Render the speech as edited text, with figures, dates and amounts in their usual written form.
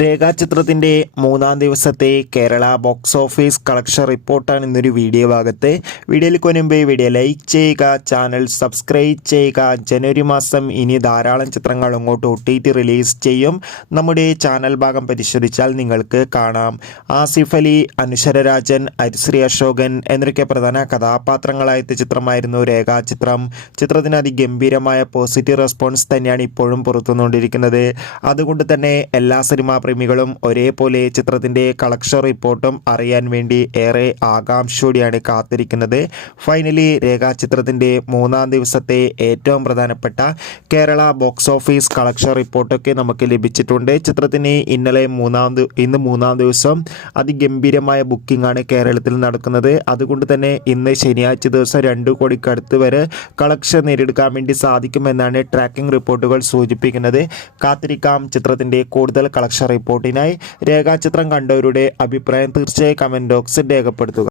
രേഖാചിത്രത്തിൻ്റെ മൂന്നാം ദിവസത്തെ Kerala box office collection റിപ്പോർട്ടാണ് ഇന്നൊരു വീഡിയോ ഭാഗത്ത്. വീഡിയോയിൽ മുൻപ് വീഡിയോ ലൈക്ക് ചെയ്യുക, ചാനൽ സബ്സ്ക്രൈബ് ചെയ്യുക. ജനുവരി മാസം ഇനി ധാരാളം ചിത്രങ്ങൾ അങ്ങോട്ട് OTT റിലീസ് ചെയ്യും. നമ്മുടെ ചാനൽ ഭാഗം പരിശോധിച്ചാൽ നിങ്ങൾക്ക് കാണാം. ആസിഫ് അലി, അനശ്വര രാജൻ, ഹരിശ്രീ അശോകൻ എന്നൊക്കെ പ്രധാന കഥാപാത്രങ്ങളായ ചിത്രമായിരുന്നു രേഖാചിത്രം. ചിത്രത്തിന് അതിഗംഭീരമായ പോസിറ്റീവ് റെസ്പോൺസ് തന്നെയാണ് ഇപ്പോഴും പുറത്തുവന്നുകൊണ്ടിരിക്കുന്നത്. അതുകൊണ്ട് തന്നെ എല്ലാ സിനിമാ പ്രേമികളും ഒരേപോലെ ചിത്രത്തിൻ്റെ കളക്ഷൻ റിപ്പോർട്ടും അറിയാൻ വേണ്ടി ഏറെ ആകാംക്ഷയോടെയാണ് കാത്തിരിക്കുന്നത്. ഫൈനലി രേഖാചിത്രത്തിൻ്റെ മൂന്നാം ദിവസത്തെ ഏറ്റവും പ്രധാനപ്പെട്ട കേരള ബോക്സ് ഓഫീസ് കളക്ഷൻ റിപ്പോർട്ടൊക്കെ നമുക്ക് ലഭിച്ചിട്ടുണ്ട്. ചിത്രത്തിന് ഇന്ന് മൂന്നാം ദിവസം അതിഗംഭീരമായ ബുക്കിംഗ് ആണ് കേരളത്തിൽ നടക്കുന്നത്. അതുകൊണ്ട് തന്നെ ഇന്ന് ശനിയാഴ്ച ദിവസം 2 കോടിക്കടുത്ത് വരെ കളക്ഷൻ നേടിയെടുക്കാൻ വേണ്ടി സാധിക്കുമെന്നാണ് ട്രാക്കിംഗ് റിപ്പോർട്ടുകൾ സൂചിപ്പിക്കുന്നത്. കാത്തിരിക്കാം ചിത്രത്തിൻ്റെ കൂടുതൽ കളക്ഷൻ റിപ്പോർട്ടിനായി. രേഖാചിത്രം കണ്ടവരുടെ അഭിപ്രായം തീർച്ചയായും കമൻറ്റ് ബോക്സിൽ രേഖപ്പെടുത്തുക.